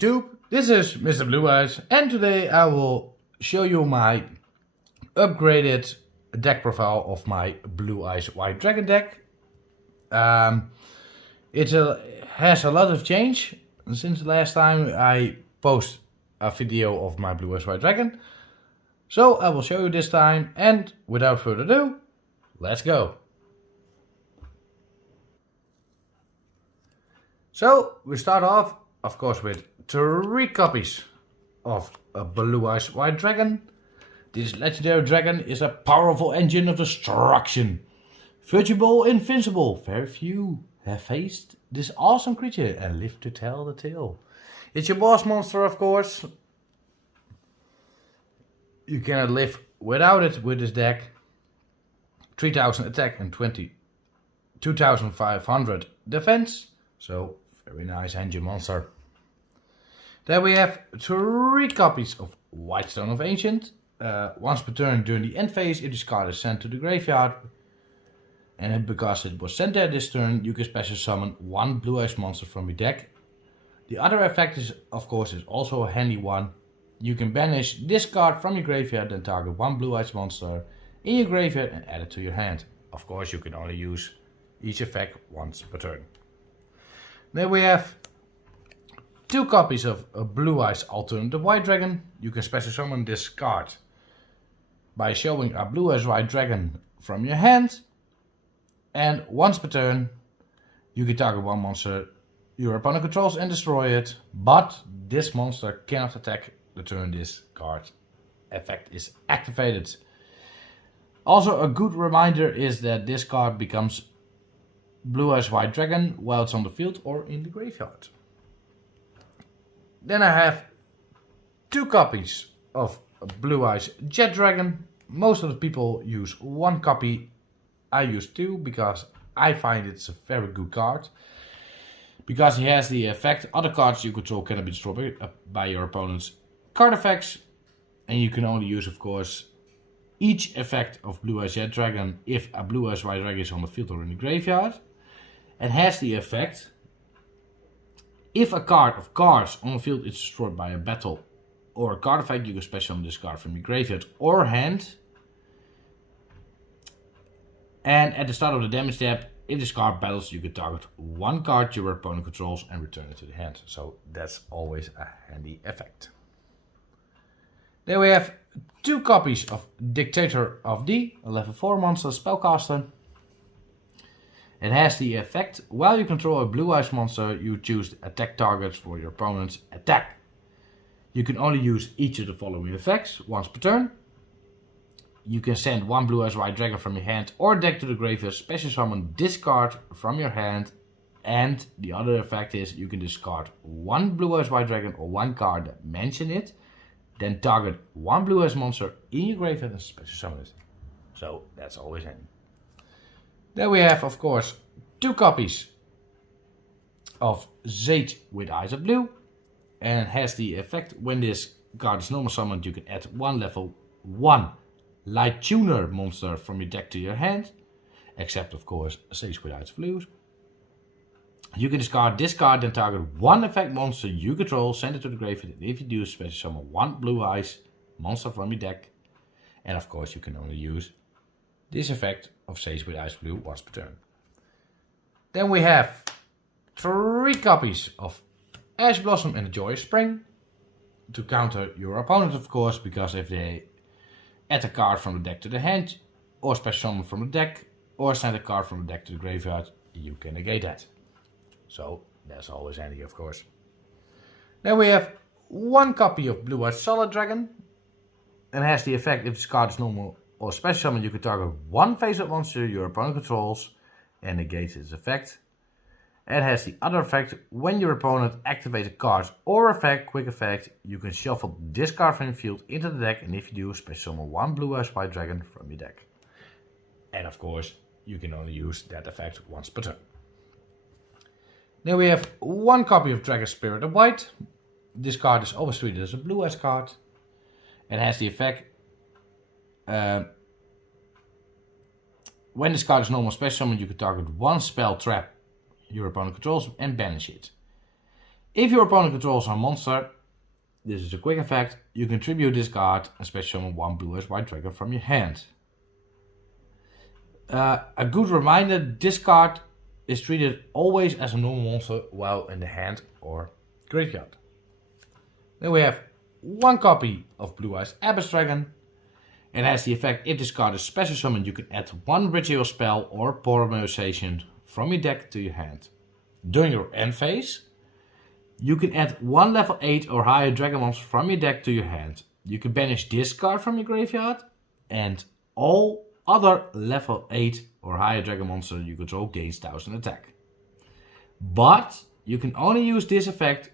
YouTube, this is Mr. Blue Eyes, and today I will show you my upgraded deck profile of my Blue Eyes White Dragon deck. It has a lot of change since the last time I post a video of my Blue Eyes White Dragon. So I will show you this time, and without further ado, let's go. So we start off, of course, with 3 copies of a Blue Eyes White Dragon. This legendary dragon is a powerful engine of destruction. Virtual invincible. Very few have faced this awesome creature and lived to tell the tale. It's your boss monster, of course. You cannot live without it with this deck. 3000 attack and 2500 defense. So, very nice engine monster. Then we have 3 copies of White Stone of Ancient. Once per turn during the end phase, if this card is sent to the graveyard, and because it was sent there this turn, you can special summon 1 Blue Eyes monster from your deck. The other effect is, of course, is also a handy one. You can banish this card from your graveyard and target 1 Blue Eyes monster in your graveyard and add it to your hand. Of course, you can only use each effect once per turn. Then we have 2 copies of a Blue Eyes Alternative White Dragon. You can special summon this card by showing a Blue Eyes White Dragon from your hand. And once per turn, you can target 1 monster your opponent controls and destroy it. But this monster cannot attack the turn this card effect is activated. Also, a good reminder is that this card becomes Blue Eyes White Dragon while it's on the field or in the graveyard. Then I have 2 copies of Blue Eyes Jet Dragon. Most of the people use 1 copy. I use 2 because I find it's a very good card. Because he has the effect, other cards you control cannot be destroyed by your opponent's card effects. And you can only use, of course, each effect of Blue Eyes Jet Dragon if a Blue Eyes White Dragon is on the field or in the graveyard. And has the effect, if a card of cards on the field is destroyed by a battle or a card effect, you can special summon this card from your graveyard or hand. And at the start of the damage step, if this card battles, you can target 1 card your opponent controls and return it to the hand. So that's always a handy effect. Then we have 2 copies of Dictator of D, a level 4 monster spellcaster. It has the effect, while you control a Blue Eyes monster, you choose attack targets for your opponent's attack. You can only use each of the following effects once per turn. You can send 1 Blue Eyes White Dragon from your hand or deck to the graveyard, special summon this card from your hand. And the other effect is you can discard 1 Blue Eyes White Dragon or 1 card that mention it. Then target 1 Blue Eyes monster in your graveyard and special summon it. So that's always handy. Then we have, of course, 2 copies of Zage with Eyes of Blue. And it has the effect, when this card is normal summoned, you can add 1 level 1 Light Tuner monster from your deck to your hand. Except, of course, Zage with Eyes of Blue. You can discard this card and target 1 effect monster you control, send it to the graveyard, and if you do, special summon 1 Blue Eyes monster from your deck. And of course, you can only use this effect of Zage with Eyes Blue once per turn. Then we have 3 copies of Ash Blossom and the Joyous Spring. To counter your opponent, of course, because if they add a card from the deck to the hand, or special summon from the deck, or send a card from the deck to the graveyard, you can negate that. So that's always handy, of course. Then we have 1 copy of Blue Eyes Solid Dragon. And has the effect, if this card is normal or special summon, you can target 1 face-up monster your opponent controls and negate its effect. And has the other effect, when your opponent activates a card or effect, quick effect, you can shuffle this card from your field into the deck, and if you do, special summon 1 Blue Eyes White Dragon from your deck. And of course, you can only use that effect once per turn. Then we have 1 copy of Dragon Spirit of White. This card is always treated as a Blue Eyes card. And has the effect, when this card is normal special summon, you can target 1 spell trap your opponent controls and banish it. If your opponent controls a monster, this is a quick effect, you can tribute this card and special summon one blue-eyes white dragon from your hand. A good reminder, this card is treated always as a normal monster while in the hand or graveyard. Then we have one copy of Blue-Eyes Abyss Dragon. It has the effect, if this card is special summoned, you can add one ritual spell or polymerization from your deck to your hand. During your end phase, you can add one level 8 or higher dragon monster from your deck to your hand. You can banish this card from your graveyard, and all other level 8 or higher dragon monster you control gains 1000 attack. But you can only use this effect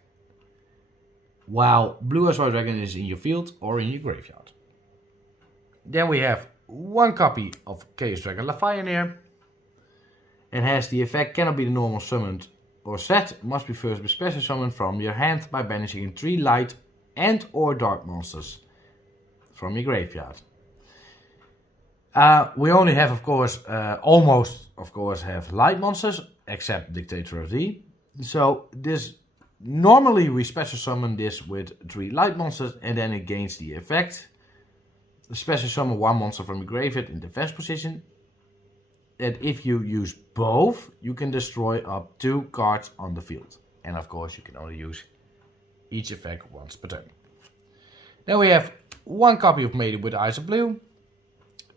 while Blue-Eyes White Dragon is in your field or in your graveyard. Then we have one copy of Chaos Dragon Lafioneer. It has the effect, cannot be the normal summoned or set, must be first be special summoned from your hand by banishing 3 light and or dark monsters from your graveyard. We only have, of course, almost, of course, have light monsters, except Dictator of D. So this, normally we special summon this with 3 light monsters, and then it gains the effect. Special summon one monster from your graveyard in defense position. And if you use both, you can destroy up 2 cards on the field. And of course, you can only use each effect once per turn. Then we have one copy of Maiden with Eyes of Blue.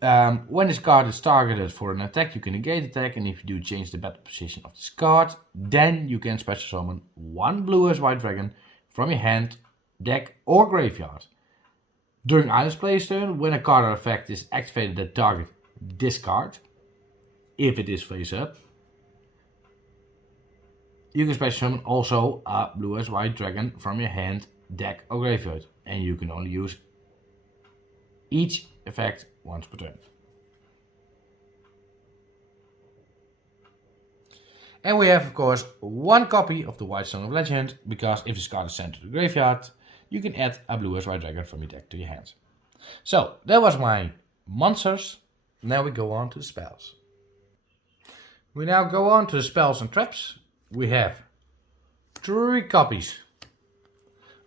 When this card is targeted for an attack, you can negate attack, and if you do change the battle position of this card, then you can special summon one Blue-Eyes White Dragon from your hand, deck or graveyard. During Island's player's turn, when a card or effect is activated that target this card, if it is face up, you can special summon also a Blue-Eyes White Dragon from your hand, deck or graveyard, and you can only use each effect once per turn. And we have, of course, one copy of the White Stone of Legend, because if this card is sent to the graveyard, you can add a Blue-Eyes White Dragon from your deck to your hand. So, that was my monsters. Now we go on to the spells. We now go on to the spells and traps. We have 3 copies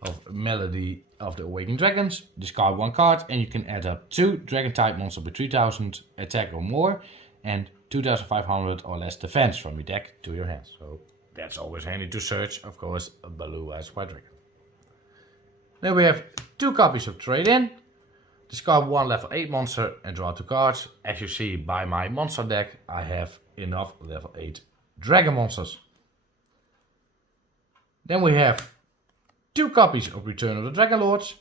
of Melody of the Awakened Dragons. Discard 1 card and you can add up 2 dragon type monsters with 3000 attack or more and 2500 or less defense from your deck to your hand. So that's always handy to search, of course, a Blue-Eyes White Dragon. Then we have 2 copies of Trade In. Discard 1 level 8 monster and draw 2 cards. As you see by my monster deck, I have enough level 8 dragon monsters. Then we have 2 copies of Return of the Dragon Lords.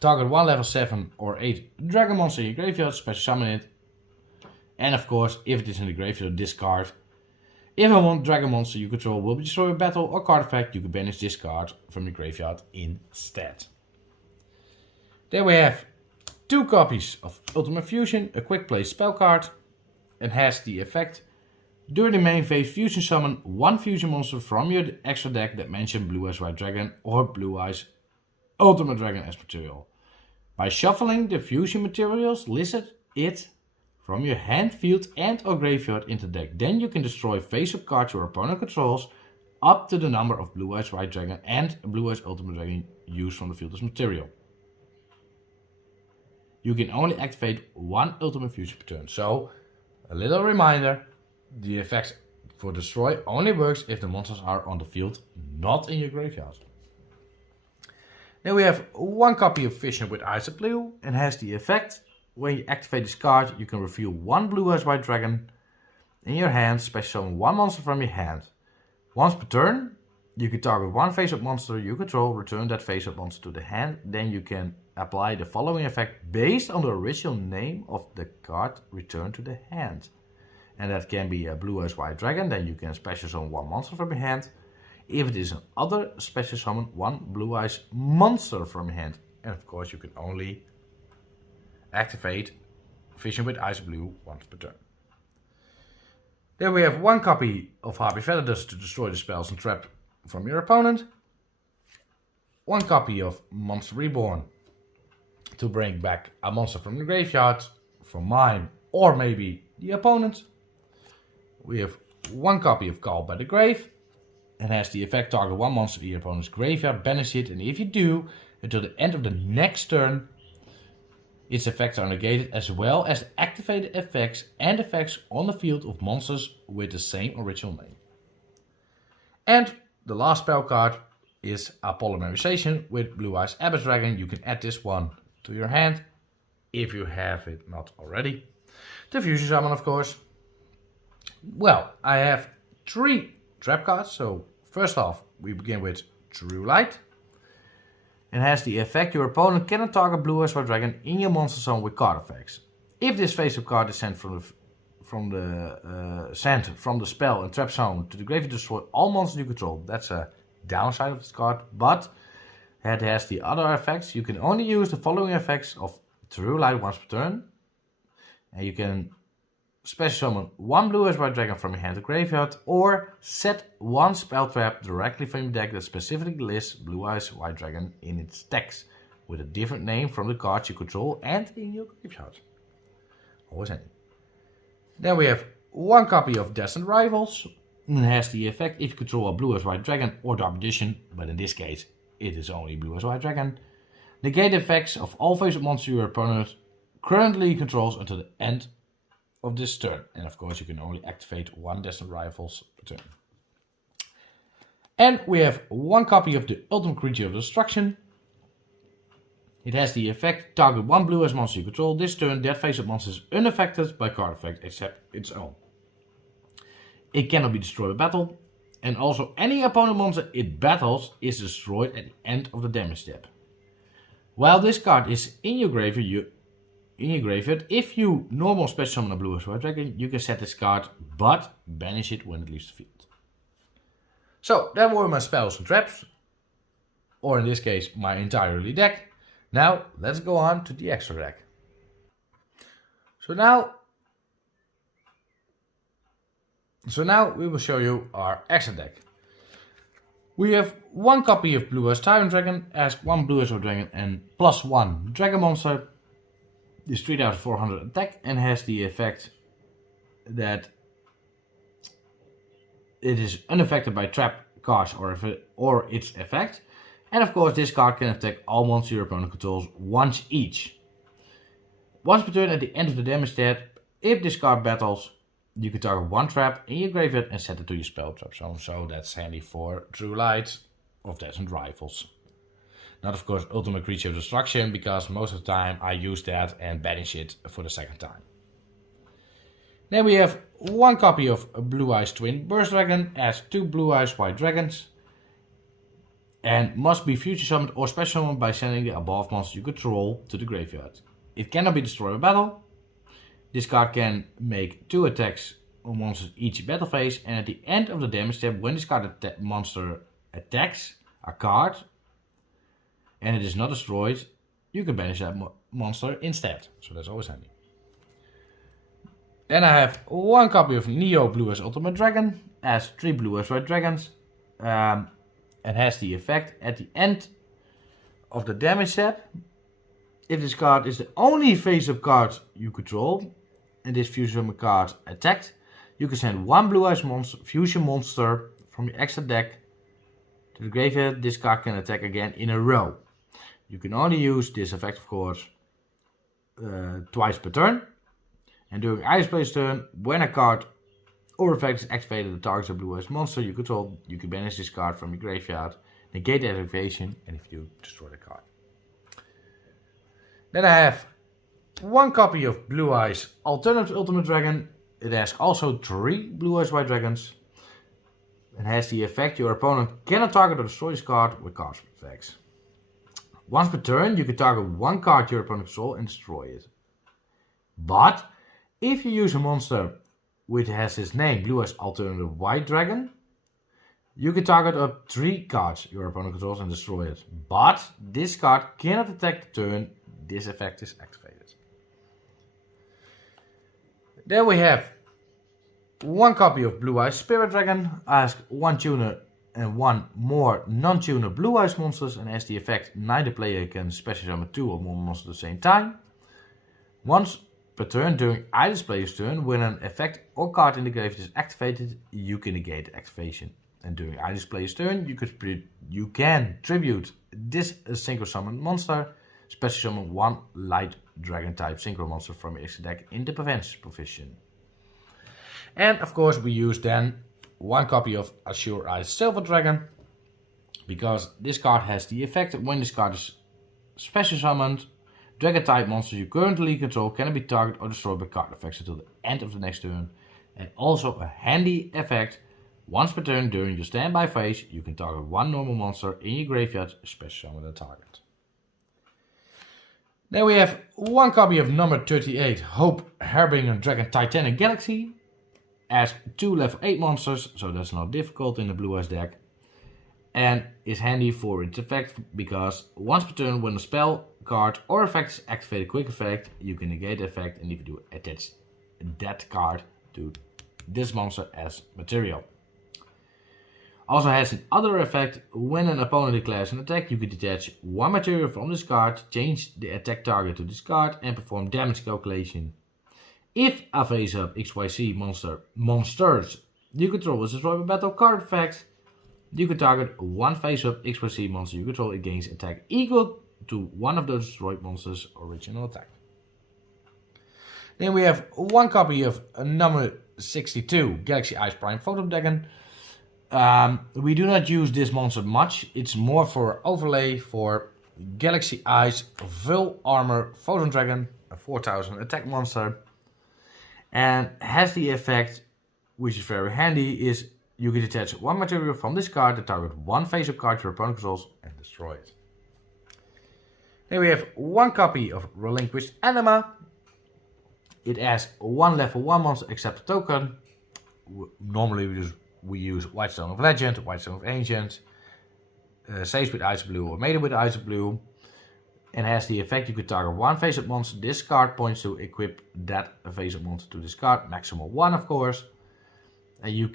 Target 1 level 7 or 8 dragon monster in your graveyard, special summon it. And of course, if it is in the graveyard, discard. If a dragon monster you control will be destroyed in battle or card effect, you can banish this card from your graveyard instead. Then we have 2 copies of Ultimate Fusion, a quick play spell card. It has the effect, during the main phase, fusion summon 1 fusion monster from your extra deck that mention Blue-Eyes White Dragon or Blue-Eyes Ultimate Dragon as material. By shuffling the fusion materials, list it from your hand, field and or graveyard into the deck. Then you can destroy face-up cards your opponent controls up to the number of Blue-Eyes White Dragon and Blue-Eyes Ultimate Dragon used from the field as material. You can only activate 1 Ultimate Fusion per turn. So, a little reminder, the effect for destroy only works if the monsters are on the field, not in your graveyard. Then we have 1 copy of Vision with Eyes of Blue and has the effect, when you activate this card, you can reveal 1 Blue-Eyes White Dragon in your hand, special summon 1 monster from your hand. Once per turn, you can target 1 face-up monster you control, return that face-up monster to the hand, then you can apply the following effect based on the original name of the card returned to the hand. And that can be a Blue-Eyes White Dragon, then you can special summon 1 monster from your hand. If it is another, special summon 1 Blue-Eyes monster from your hand. And of course you can only activate Vision with Eyes Blue once per turn. Then we have 1 copy of Harpy Featherdust to destroy the spells and trap from your opponent. 1 copy of Monster Reborn to bring back a monster from the graveyard, from mine or maybe the opponent. We have 1 copy of Call by the Grave. and has the effect target one monster in your opponent's graveyard, banish it, and if you do, until the end of the next turn, its effects are negated, as well as the activated effects and effects on the field of monsters with the same original name. And the last spell card is a Polymerization with Blue Eyes Abyss Dragon. You can add this one to your hand if you have it not already. The Fusion Summon, of course. Well, I have 3 trap cards. So first off, we begin with True Light. It has the effect: your opponent cannot target Blue Eyes White Dragon in your monster zone with card effects. If this face-up card is sent from the spell and trap zone to the graveyard, destroy all monsters you control. That's a downside of this card, but it has the other effects. You can only use the following effects of True Light once per turn, and you can special summon 1 Blue Eyes White Dragon from your hand to graveyard, or set 1 spell trap directly from your deck that specifically lists Blue Eyes White Dragon in its text, with a different name from the cards you control and in your graveyard. Always handy. Then we have 1 copy of Destined Rivals. It has the effect: if you control a Blue Eyes White Dragon or Dark Magician, but in this case it is only Blue Eyes White Dragon, negate the effects of all face-up monsters your opponent currently controls until the end of this turn. And of course you can only activate 1 Destined Rivals per turn. And we have 1 copy of the Ultimate Creature of Destruction. It has the effect: target 1 Blue Eyes monster you control. This turn, that face-up monster is unaffected by card effect except its own. It cannot be destroyed by battle, and also any opponent monster it battles is destroyed at the end of the damage step. While this card is in your graveyard, if you normal special summon a Blue Eyes White Dragon, you can set this card, but banish it when it leaves the field. So that were my spells and traps, or in this case my entire early deck. Now let's go on to the extra deck. So now we will show you our extra deck. We have 1 copy of Blue Eyes Tyrant Dragon, ask 1 Blue Eyes White Dragon and +1 Dragon Monster. This 3400 attack and has the effect that it is unaffected by trap cards or its effect. And of course this card can attack all monsters your opponent controls once each. Once per turn at the end of the damage step, if this card battles, you can target 1 trap in your graveyard and set it to your spell trap zone. So that's handy for True Light of Destined Rivals. Not of course Ultimate Creature of Destruction, because most of the time I use that and banish it for the second time. Then we have 1 copy of Blue Eyes Twin Burst Dragon, as 2 Blue Eyes White Dragons, and must be future summoned or special summoned by sending the above monster you control to the graveyard. It cannot be destroyed by battle. This card can make 2 attacks on monsters each battle phase, and at the end of the damage step, when this monster attacks a card and it is not destroyed, you can banish that monster instead. So that's always handy. Then I have 1 copy of Neo Blue Eyes Ultimate Dragon, as 3 Blue Eyes White Dragons, and has the effect: at the end of the damage step, if this card is the only face-up card you control, and this fusion card attacked, you can send 1 Blue Eyes fusion monster from your extra deck to the graveyard. This card can attack again in a row. You can only use this effect, of course, twice per turn. And during either player's turn, when a card or effect is activated that targets a Blue Eyes monster you control, you can banish this card from your graveyard, negate the activation, and if you destroy the card. Then I have 1 copy of Blue Eyes Alternative Ultimate Dragon. It has also 3 Blue Eyes White Dragons. It has the effect: your opponent cannot target or destroy this card with card effects. Once per turn, you can target 1 card your opponent controls and destroy it. But if you use a monster which has its name Blue Eyes Alternative White Dragon, you can target up 3 cards your opponent controls and destroy it. But this card cannot attack the turn this effect is activated. Then we have 1 copy of Blue Eyes Spirit Dragon, ask 1 tuner and 1 more non-tuner Blue Eyes monsters, and has the effect: neither player can special summon 2 or more monsters at the same time. Once per turn during either player's turn, when an effect or card in the graveyard is activated, you can negate the activation And during either player's turn, you can tribute this synchro summon monster, special summon one light dragon type synchro monster from your extra deck in the defense position. And of course we use then one copy of Azure Eyes Silver Dragon, because this card has the effect that when this card is special summoned, dragon type monsters you currently control cannot be targeted or destroyed by card effects until the end of the next turn. And also a handy effect, once per turn during your standby phase, you can target one normal monster in your graveyard, special summon the target. Then we have one copy of number 38, Hope Harbinger Dragon Titanic Galaxy. As 2 level 8 monsters, so that's not difficult in the Blue Eyes deck. And is handy for its effect, because once per turn when a spell, card or effect is activated quick effect, you can negate the effect, and if you do, attach that card to this monster as material. Also has another effect, when an opponent declares an attack, you can detach one material from this card, change the attack target to this card and perform damage calculation. If a face-up XYZ monsters you control is destroyed by battle card effect, you can target one face-up XYZ monster you control against attack equal to one of those destroyed monsters' original attack. Then we have one copy of number 62, Galaxy Eyes Prime Photon Dragon. We do not use this monster much. It's more for overlay for Galaxy Eyes Full Armor Photon Dragon, a 4000 attack monster. And has the effect, which is very handy, is you can detach one material from this card to target one face-up card your opponent controls and destroy it. Then we have one copy of Relinquished Anima. It has one level 1 monster except a token. Normally we use Whitestone of Legend, Whitestone of Ancient, Saves with Ice Blue or Maiden with Ice Blue. And has the effect you can target one face-up monster. This card points to equip that face-up monster to this card, maximum 1 of course. And you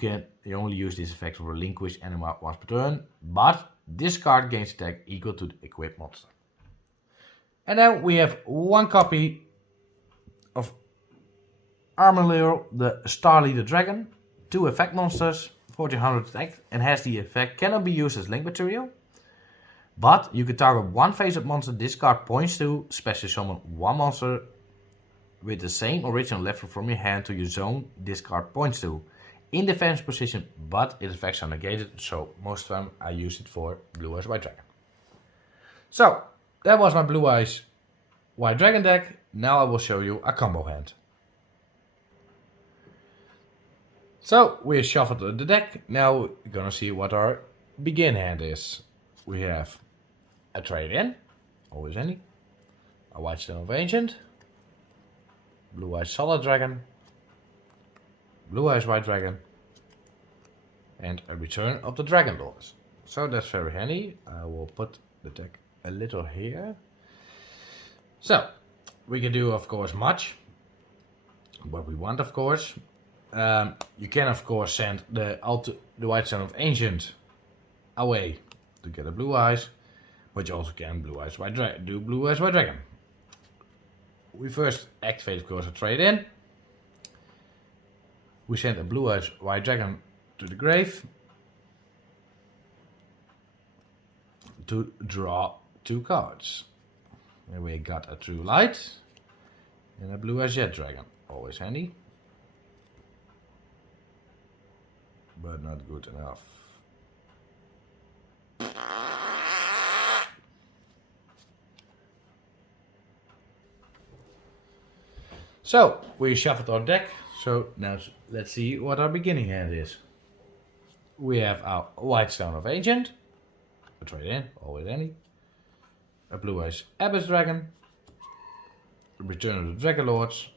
only use this effect for Relinquish Anima once per turn, but this card gains attack equal to the equipped monster. And then we have one copy of Armalure, the Star Leader Dragon, 2 effect monsters, 1400 attack, and has the effect cannot be used as link material. But you can target one face-up monster this card points to, special summon one monster with the same original level from your hand to your zone this card points to. In defense position, but its effects are negated, so most of the time I use it for Blue Eyes White Dragon. So, that was my Blue Eyes White Dragon deck. Now I will show you a combo hand. So, we shuffled the deck. Now we're gonna see what our begin hand is. We have a trade-in, always any, a Whitestone of Ancient, Blue Eyes Solid Dragon, Blue Eyes White Dragon, and a Return of the Dragon Lords. So that's very handy. I will put the deck a little here. So, we can do of course much, what we want of course. You can of course send the Whitestone of Ancient away to get a Blue Eyes, but you also can do Blue Eyes White Dragon. We first activate of course a trade-in. We send a Blue Eyes White Dragon to the grave to draw 2 cards. And we got a True Light and a Blue Eyes Jet Dragon, always handy, but not good enough. So, we shuffled our deck, so now let's see what our beginning hand is. We have our Whitestone of Ancient, a trade-in, always any, a Blue Eyes Abyss Dragon, a Return of the Dragon Lords,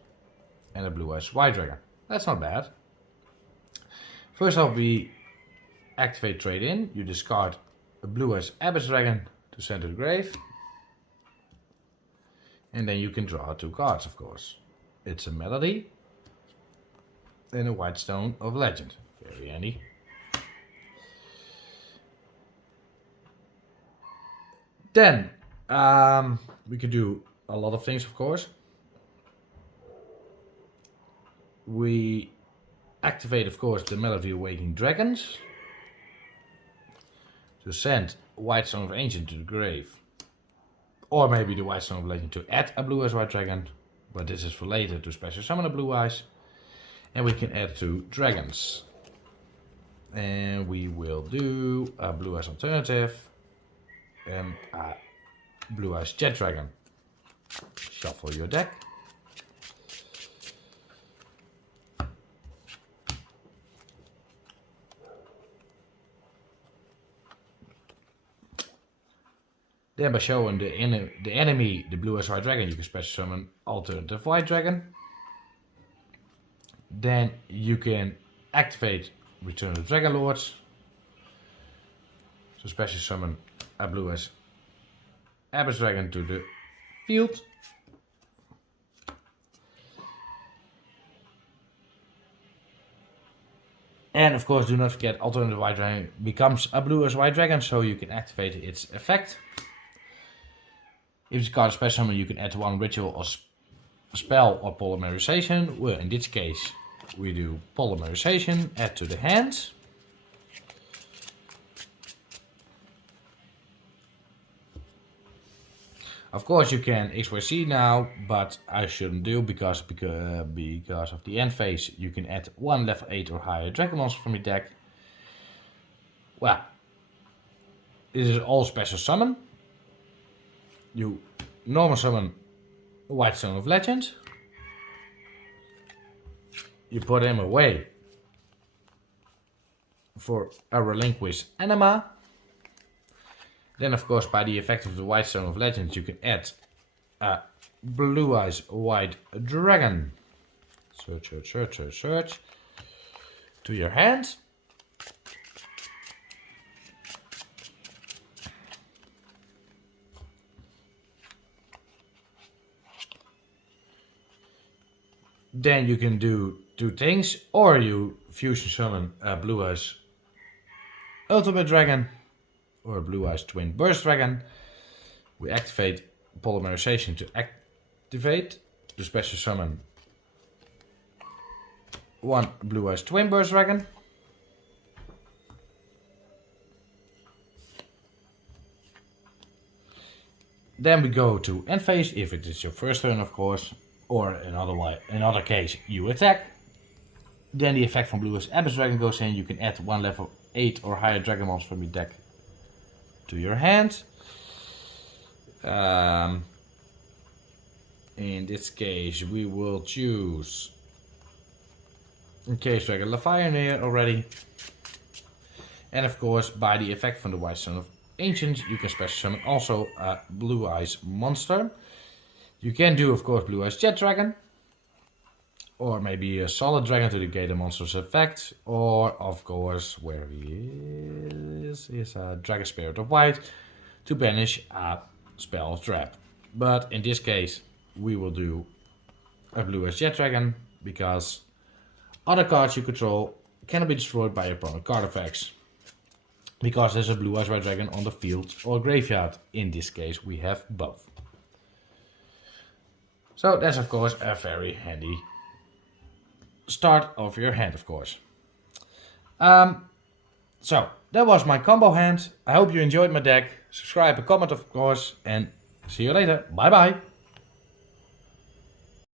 and a Blue Eyes White Dragon. That's not bad. First off, we activate trade-in. You discard a Blue Eyes Abyss Dragon to send to the grave. And then you can draw 2 cards, of course. It's a Melody and a Whitestone of Legend. Very handy. Then, we can do a lot of things, of course. We activate, of course, the Melody Awakening Dragons. to send White Stone of Ancient to the grave. Or maybe the White Stone of Legend to add a Blue Eyes White Dragon. But this is for later to special summon a Blue Eyes. And we can add 2 dragons. And we will do a Blue Eyes alternative. And a Blue Eyes Jet Dragon. Shuffle your deck. Then by showing the enemy the Blue Eyes White Dragon, you can special summon alternative White Dragon. Then you can activate Return of the Dragon Lords. So special summon a Blue Eyes Abyss Dragon to the field. And of course, do not forget, alternative White Dragon becomes a Blue Eyes White Dragon, so you can activate its effect. If this card is special summon, you can add 1 ritual or spell or polymerization. Well, in this case, we do polymerization, add to the hand. Of course, you can XYZ now, but I shouldn't do because of the end phase. You can add 1 level 8 or higher dragon monster from your deck. Well, this is all special summon. You normal summon White Stone of Legend. You put him away for a relinquished anima. Then of course by the effect of the White Stone of Legend you can add a Blue Eyes White Dragon. Search to your hand. Then you can do 2 things, or you fusion summon a Blue Eyes Ultimate Dragon or a Blue Eyes Twin Burst Dragon. We activate polymerization to activate the special summon 1 Blue Eyes Twin Burst Dragon. Then we go to end phase, if it is your first turn of course, or in other case you attack. Then the effect from Blue Eyes Abyss Dragon goes in. You can add 1 level 8 or higher dragon monster from your deck to your hand. In this case we will choose Cage Dragon Lafioneer already. And of course by the effect from the White Stone of Ancient you can special summon also a Blue Eyes monster. You can do of course Blue Eyes Jet Dragon, or maybe a Solid Dragon to negate a monster's effect, or of course where he is a Dragon Spirit of White to banish a spell of trap. But in this case we will do a Blue Eyes Jet Dragon because other cards you control cannot be destroyed by your opponent card effects. Because there's a Blue Eyes White Dragon on the field or graveyard. In this case we have both. So that's of course a very handy start of your hand of course. So that was my combo hand. I hope you enjoyed my deck. Subscribe and comment of course, and see you later. Bye bye.